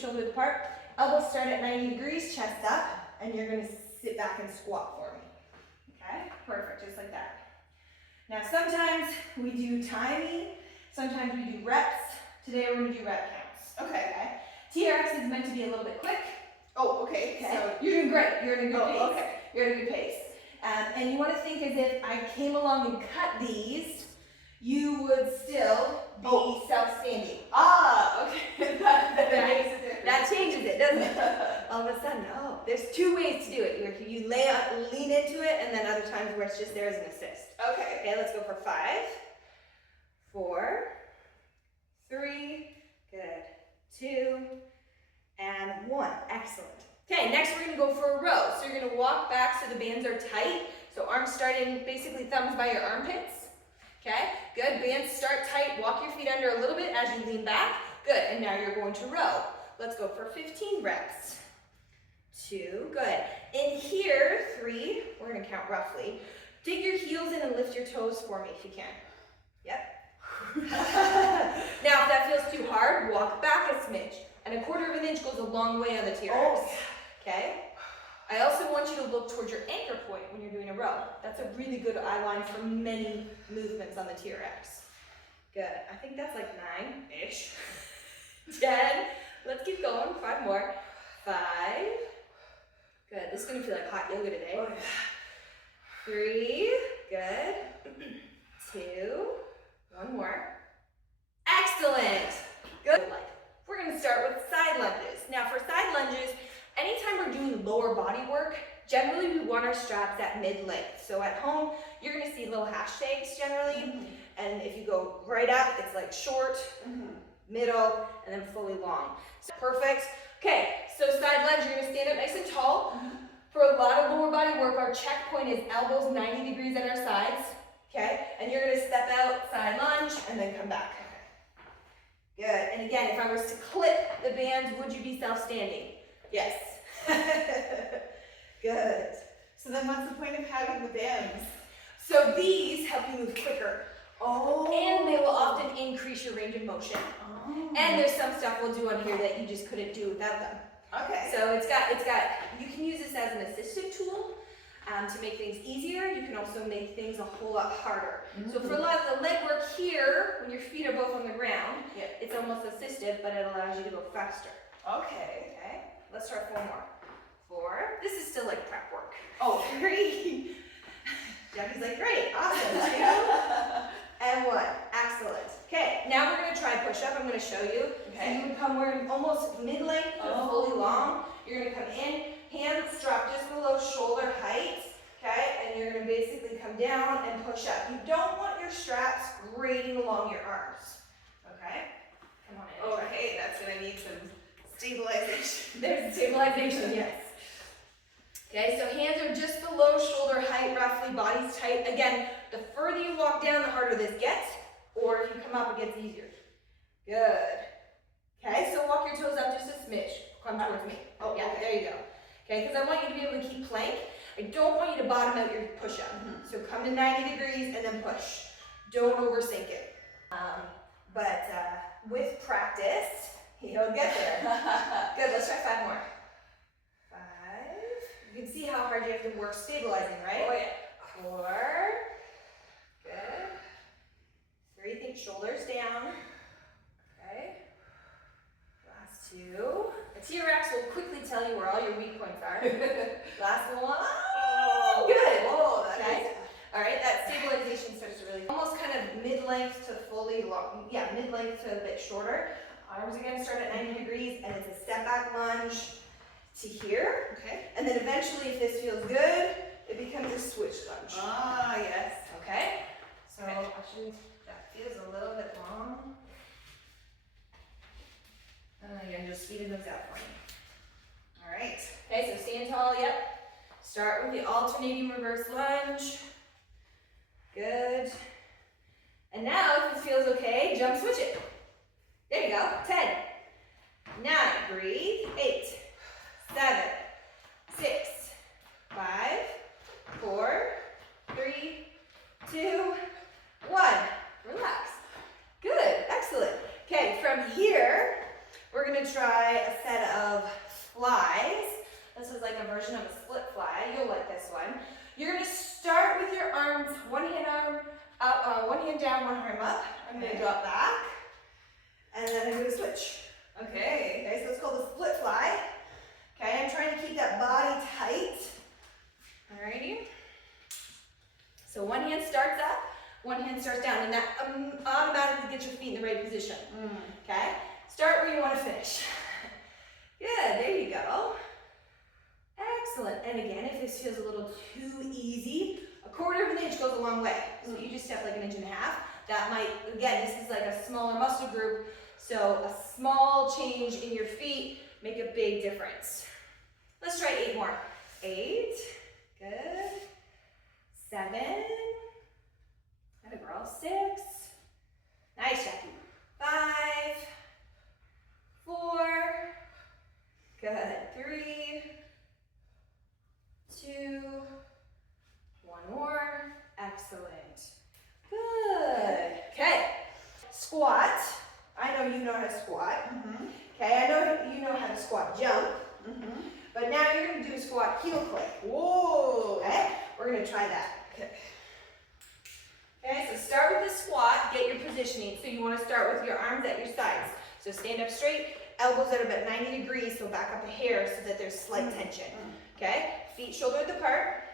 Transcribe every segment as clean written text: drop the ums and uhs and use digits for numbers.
shoulder width apart. Elbows start at 90 degrees, chest up, and you're gonna sit back and squat for me. Okay, perfect, just like that. Now sometimes we do timing, sometimes we do reps. Today we're gonna do rep counts. Okay. TRX is meant to be a little bit quick. Oh, okay. So you're doing great. You're in a good pace. Okay. You're at a good pace. And you want to think as if I came along and cut these, you would still be self-standing. Ah, okay. That changes it, doesn't it? All of a sudden, oh, there's two ways to do it. You lean into it, and then other times where it's just there as an assist. Okay. Okay, let's go for 5, 4, 3, good, 2, and 1. Excellent. Okay, next we're going to go for a row. So you're going to walk back so the bands are tight. So arms starting basically thumbs by your armpits. Okay, good. Bands start tight. Walk your feet under a little bit as you lean back. Good. And now you're going to row. Let's go for 15 reps. 2, good. In here, 3, we're going to count roughly. Dig your heels in and lift your toes for me if you can. Yep. Now, if that feels too hard, walk back a smidge. And 1/4 of an inch goes a long way on the TRX. Oh. Okay? I also want you to look towards your anchor point when you're doing a row. That's a really good eye line for many movements on the TRX. Good. I think that's like 9-ish. 10. Let's keep going. 5 more. 5. Good. This is going to feel like hot yoga today. Oh, yeah. 3. Good. 2. 1 more. Excellent. Good. We're going to start with side lunges. Now for side lunges, anytime we're doing lower body work, generally we want our straps at mid-length. So at home, you're going to see little hashtags generally. And if you go right up, it's like short, middle, and then fully long. So perfect. Okay, so side lunge, you're going to stand up nice and tall. For a lot of lower body work, our check point is elbows 90 degrees at our sides. Okay, and you're going to step out, side lunge, and then come back. Good. And again, if I was to clip the bands, would you be self-standing? Yes. Good. So then what's the point of having the bands? So these help you move quicker. Oh. And they will often increase your range of motion. Oh. And there's some stuff we'll do on here that you just couldn't do without them. Okay. So you can use this as an assistive tool to make things easier. You can also make things a whole lot harder. So for a lot of the leg work here, when your feet are both on the ground, it's almost assistive, but it allows you to go faster. Okay. Okay, let's try 4 more. 4, this is still like prep work. Oh. 3, Jackie's like, great, awesome. 2, and 1, excellent. Okay, now we're gonna try push-up. I'm gonna show you. Okay. So you would come, we're almost mid-length, but fully long. You're gonna come in, hands drop just below shoulder height, okay? And you're gonna basically come down and push up. You don't want your straps grading along your arms, okay? Come on in. Okay, that's gonna need some stabilization. There's stabilization, yes. Okay, so hands are just below shoulder height, roughly, body's tight. Again, the further you walk down, the harder this gets, or if you come up, it gets easier. Good. Okay, so walk your toes up just a smidge. Come towards me. Oh, yeah, there you go. Okay, because I want you to be able to keep plank. I don't want you to bottom out your push-up. So come to 90 degrees and then push. Don't oversink it. But with practice, you'll get there. Good, let's try 5 more. 5. You can see how hard you have to work stabilizing, right? Oh, yeah. 4. Good. 3, think shoulders down. Okay. Last 2. The TRX will quickly tell you where all your weak points are. Last 1. Oh, good. Whoa, Okay. All right, that stabilization starts to really, almost kind of mid-length to fully long, mid-length to a bit shorter. Arms again start at 90 degrees, and it's a step back lunge to here. Okay. And then eventually, if this feels good, it becomes a switch lunge. Ah, yes. Okay? So Okay. actually, that feels a little bit long. Again, just speeding those out for me. All right. Okay, so stand tall, yep. Start with the alternating reverse lunge. Good. And now, if this feels okay, jump switch it. There you go. 10, 9, breathe. 8, 7, 6, 5, 4, 3, 2, 1. Relax. Good. Excellent. Okay, from here, we're gonna try a set of flies. This is like a version of a split fly. You'll like this one. You're gonna start with your arms, one hand up, one hand down, one arm up. I'm gonna drop back, and then I'm gonna switch. Okay. Okay, so it's called a split fly. Okay, I'm trying to keep that body tight. Alrighty. So one hand starts up, one hand starts down, and that automatically gets your feet in the right position. Okay? Start where you want to finish. Good, there you go. Excellent. And again, if this feels a little too easy, 1/4 of an inch goes a long way. So you just step like 1.5 inches. That might, again, this is like a smaller muscle group, so a small change in your feet make a big difference. Let's try 8 more. 8, good. 7, good girl. 6, nice, Jackie. 5, 4, good. 3, 2, 1 more, excellent. Good, okay. Squat, I know you know how to squat. Okay, I know you know how to squat jump. But now you're gonna do a squat heel click. Whoa, okay? We're gonna try that. Okay. Okay, so start with the squat, get your positioning. So you wanna start with your arms at your sides. So stand up straight, elbows at about 90 degrees, so back up a hair so that there's slight tension. Okay, feet shoulder width apart.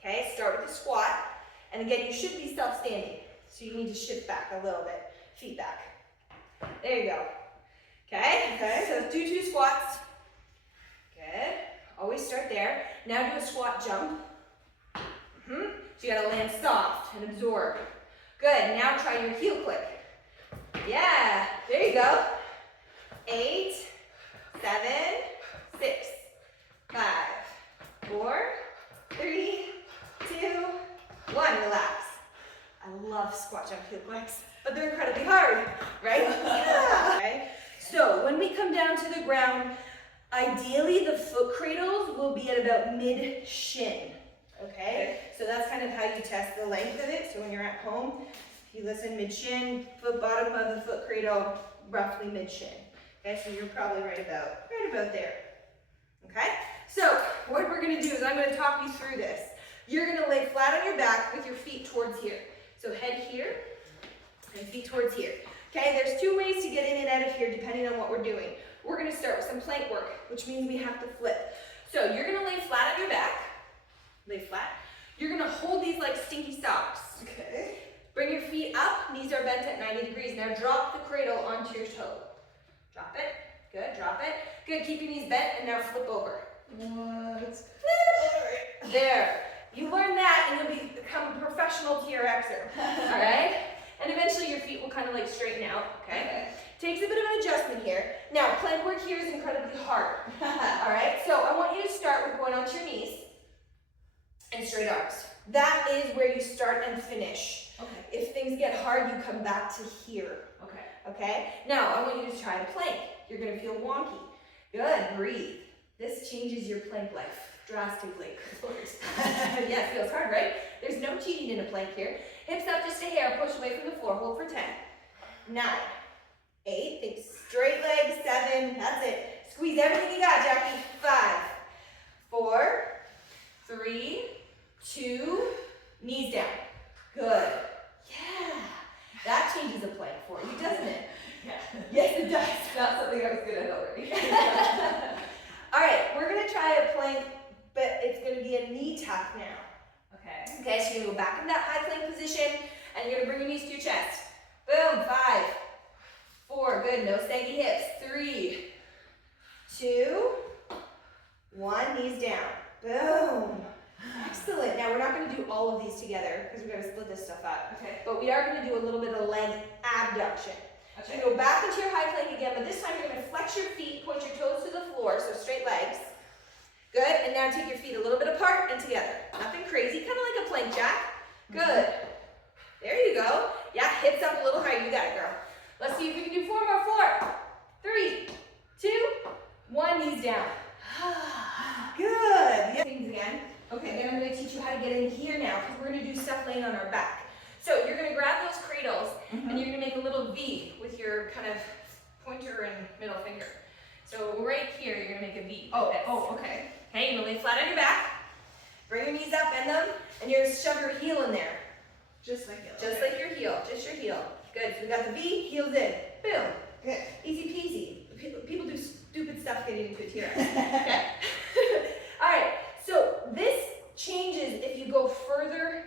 Okay, start with the squat. And again, you should be self-standing. So you need to shift back a little bit, feet back. There you go. Okay, so do 2 squats. Good. Always start there. Now do a squat jump. So you gotta land soft and absorb. Good. Now try your heel click. Yeah. There you go. 8, 7, 6, 5, 4, 3, 2, 1. Relax. I love squat jump heel clicks, but they're incredibly hard, right? Yeah. Okay. So when we come down to the ground, ideally, the foot cradles will be at about mid-shin, okay? So that's kind of how you test the length of it. So when you're at home, if you listen mid-shin, foot bottom of the foot cradle, roughly mid-shin. Okay, so you're probably right about there, okay? So what we're gonna do is I'm gonna talk you through this. You're gonna lay flat on your back with your feet towards here. So head here and feet towards here. Okay, there's 2 ways to get in and out of here depending on what we're doing. We're gonna start with some plank work, which means we have to flip. So you're gonna lay flat on your back, lay flat. You're gonna hold these like stinky socks. Okay. Bring your feet up, knees are bent at 90 degrees. Now drop the cradle onto your toe. Drop it, good, drop it. Good, keep your knees bent and now flip over. What? Flip, there. You learn that and you'll become a professional TRXer, all right? And eventually your feet will kind of like straighten out, okay? Takes a bit of an adjustment here. Now, plank work here is incredibly hard, all right? So I want you to start with going onto your knees and straight arms. That is where you start and finish. Okay. If things get hard, you come back to here, okay? Now, I want you to try a plank. You're gonna feel wonky. Good, breathe. This changes your plank life drastically. Yeah, it feels hard, right? There's no cheating in a plank here. Hips up just a hair, push away from the floor, hold for 10. 9, 8, think straight legs, 7, that's it. Squeeze everything you got, Jackie. 5, 4, 3, 2, knees down. Good. Yeah. That changes a plank for you, doesn't it? Yeah. Yes, it does. Not something I was good at already. All right, we're gonna try a plank, but it's gonna be a knee tuck now. Okay, so you're gonna go back in that high plank position, and you're gonna bring your knees to your chest. Boom, 5, 4, good, no saggy hips. 3, 2, 1, knees down. Boom. Excellent. Now we're not gonna do all of these together because we're gonna split this stuff up. Okay. But we are gonna do a little bit of leg abduction. So you go back into your high plank again, but this time you're gonna flex your feet, point your toes to the floor, so straight legs. Good, and now take your feet a little bit apart and together. Nothing crazy, kind of like a plank jack. Good. There you go. Yeah, hips up a little higher. You got it, girl. Let's see if we can do 4 more. 4, 3, 2, 1, knees down. Good. Things again. Okay, then I'm gonna teach you how to get in here now, because we're gonna do stuff laying on our back. So you're gonna grab those cradles, and you're gonna make a little V with your kind of pointer and middle finger. go right here. You're gonna make a V. Oh, like this. oh, okay. Okay, you're gonna lay flat on your back. Bring your knees up, bend them, and you're gonna shove your heel in there. Just like it. Just okay. like your heel, just your heel. Good, so we got the V, heels in. Boom. Okay. Easy peasy. People do stupid stuff getting into a TRX. Okay? All right, so this changes if you go further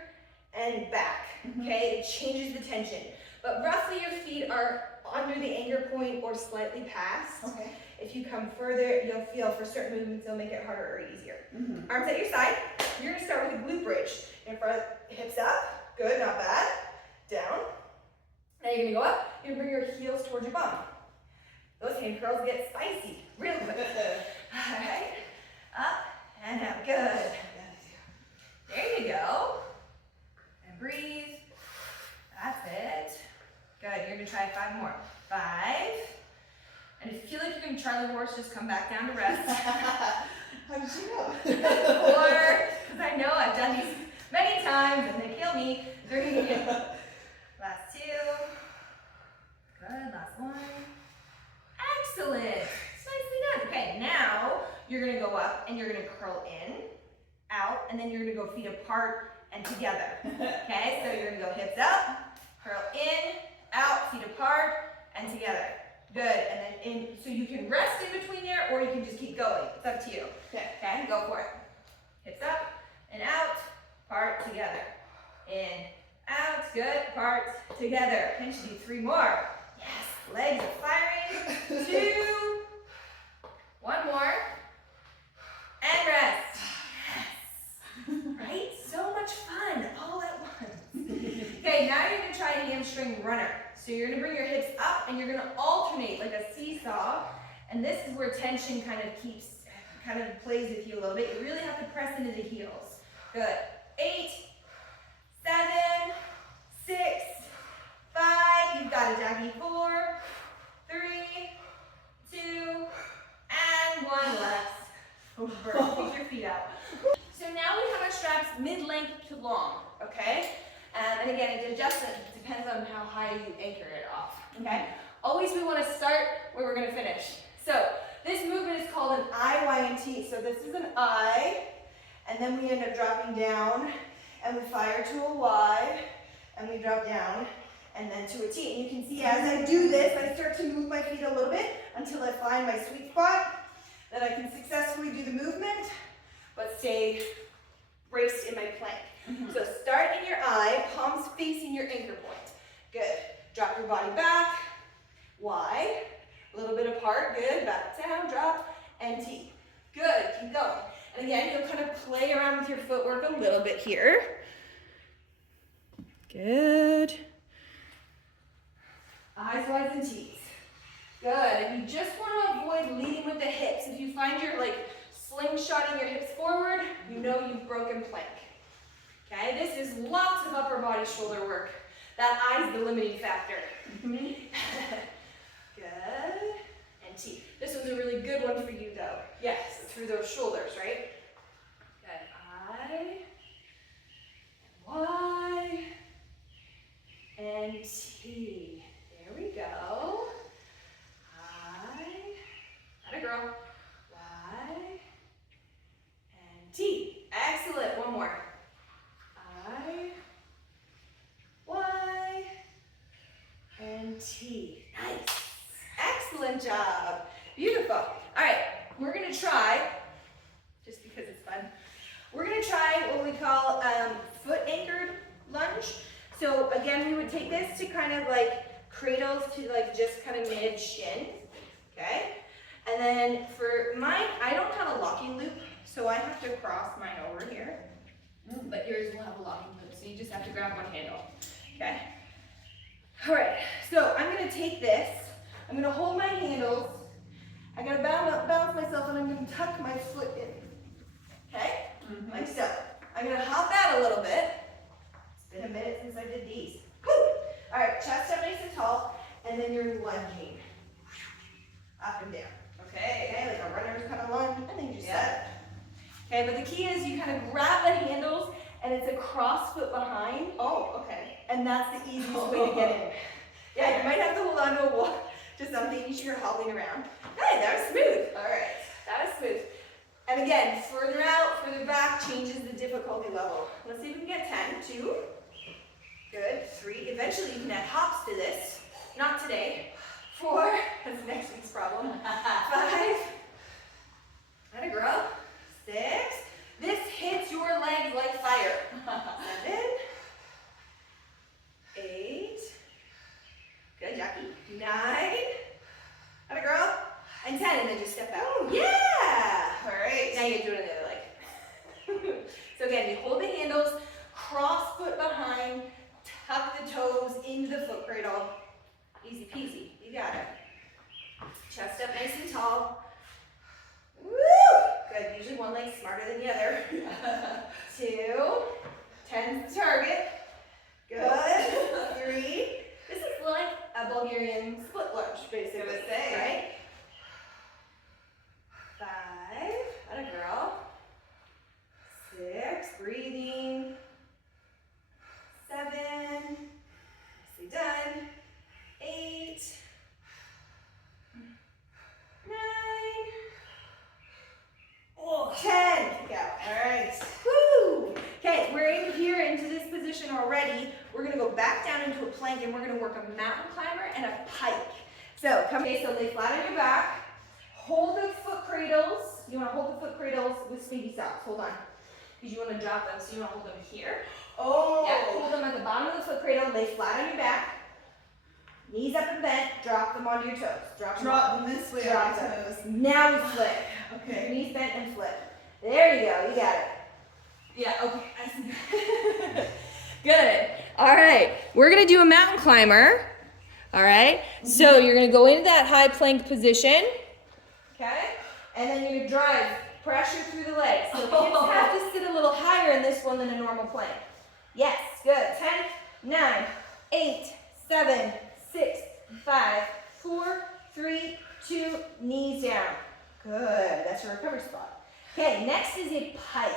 and back, okay? It changes the tension. But roughly your feet are under the anchor point or slightly past. Okay. If you come further, you'll feel for certain movements, they'll make it harder or easier. Arms at your side. You're gonna start with a glute bridge. In front, hips up. Good, not bad. Down. Now you're gonna go up. You're gonna bring your heels towards your bum. Those hand curls get spicy real quick. All right. Up and out. Good. There you go. And breathe. That's it. Good. You're gonna try 5 more. 5. And if you feel like you're gonna Charlie horse, just come back down to rest. How did you know? 4, because I know I've done these many times and they kill me. 3. Last 2. Good. Last 1. Excellent. Nicely done. Okay, now you're gonna go up and you're gonna curl in, out, and then you're gonna go feet apart and together. Okay, so you're gonna go hips up, curl in, out, feet apart, and together. Good, and then in, so you can rest in between there or you can just keep going. It's up to you. Okay, go for it. Hips up and out, part, together. In, out, good, part, together. Pinch, do 3 more. Yes, legs are firing. 2, 1 more, and rest. Yes. Right? So much fun, all at once. Okay, now you're gonna try a hamstring runner. So you're gonna bring your hips up and you're gonna alternate like a seesaw. And this is where tension kind of plays with you a little bit. You really have to press into the heels. Good. 8, 7, 6, 5. You've got it, Jackie. 4, 3, 2, and 1 left. Take your feet out. So now we have our straps mid-length to long, okay? And again, it depends on how high you anchor it off, okay? Always we want to start where we're going to finish. So this movement is called an I, Y, and T. So this is an I, and then we end up dropping down, and we fire to a Y, and we drop down, and then to a T. And you can see as I do this, I start to move my feet a little bit until I find my sweet spot, that I can successfully do the movement, but stay braced in my plank. So start in your I, palms facing your anchor point. Good. Drop your body back. Y. A little bit apart. Good. Back down, drop, and T. Good. Keep going. And again, you'll kind of play around with your footwork a little bit here. Good. I's, Y's, and T's. Good. And you just want to avoid leading with the hips. If you find you're like slingshotting your hips forward, you know you've broken plank. Okay, this is lots of upper body shoulder work. That I is the limiting factor. Good. And T. This one's a really good one for you though. Yes, through those shoulders, right? Good. I, Y, and T. There we go. I, atta girl. Y, and T. Excellent. One more. I, Y, and T. Nice. Excellent job. Beautiful. All right, we're going to try, just because it's fun, we're going to try what we call foot anchored lunge. So again, we would take this to kind of like cradles to like just kind of mid shin. Okay. And then for mine, I don't have a locking loop, so I have to cross mine over here. But yours will have a locking loop, so you just have to grab one handle, okay? All right, so I'm gonna take this, I'm gonna hold my handles, I'm gonna balance myself, and I'm gonna tuck my foot in, okay? Like so. I'm gonna hop out a little bit. It's been a minute since I did these. Woo! All right, chest up nice and tall, and then you're lunging. Up and down, okay, like a runner's kind of lunge, and then you just set. Okay, but the key is you kind of grab the handles and it's a cross foot behind. Oh, okay. And that's the easiest way to get in. Yeah, you might have to hold on to something as you're hobbling around. Hey, that was smooth. All right. difficulty level. Let's see if we can get 10. 2. Good. 3. Eventually you can add hops to this. Not today. 4. That's next week's problem. 5. Atta girl. 6. This hits your legs like fire. 7. 8. Good, Jackie. 9. Atta girl. And 10, and then just step out. Ooh. Yeah! All right. Now you do it on the other leg. So again, you hold the handles, cross foot behind, tuck the toes into the foot cradle. Easy peasy. You got it. Chest up nice and tall. Woo! Good. Usually one leg's smarter than the other. 2. 10's the target. Good. 3. This is like a Bulgarian split lunge, basically. I was gonna say. Right? 5. Atta girl. 6. Breathing. 7. Nicely done. 8. 9. Oh, 10. Kick out. All right. Woo! Okay, we're in here into this position already. We're gonna go back down into a plank and we're gonna work a mountain climber and a pike. So come, okay, so lay flat on your back. Hold the foot cradles. You wanna hold the foot cradles with spinky socks. Hold on. Because you wanna drop them, so you wanna hold them here. Oh. Yeah, hold them at the bottom of the foot cradle, lay flat on your back. Knees up and bent, drop them onto your toes. Drop Drop them this way on Drop your them. toes. Now we flip. Okay. Knees bent and flip. There you go, you got it. Yeah, okay. I see. Good. All right, we're gonna do a mountain climber. All right, so you're gonna go into that high plank position. Okay, and then you're gonna drive pressure through the legs. So the hips have to sit a little higher in this one than a normal plank. Yes, good. 10, 9, 8, 7, 6, 5, 4, 3, 2, knees down. Good, that's your recovery spot. Okay, next is a pike.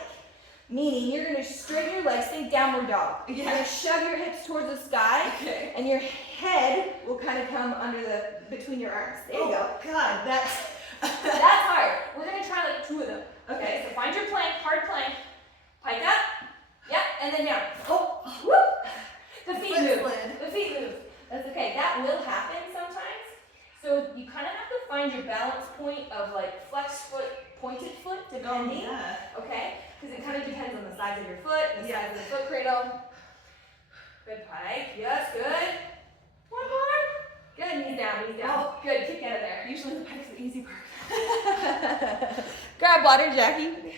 Meaning you're gonna straighten your legs, think downward dog. Yeah. You're gonna shove your hips towards the sky, Okay. and your head will kind of come under between your arms. There you go. God, that's. That's hard. We're gonna try like 2 of them. Okay, so find your plank, hard plank. Pike up. Yep, and then down. Oh, whoop. The feet move. The feet move. That's okay. That will happen sometimes. So you kind of have to find your balance point of like flex foot, pointed foot, depending. Yeah. Okay, because it kind of depends on the size of your foot and the size of the foot cradle. Good pike. Yes, good. One more. Good. Knees down. Knees down. Oh. Good. Kick out of there. Usually the pike's the easy part. Grab water, Jackie.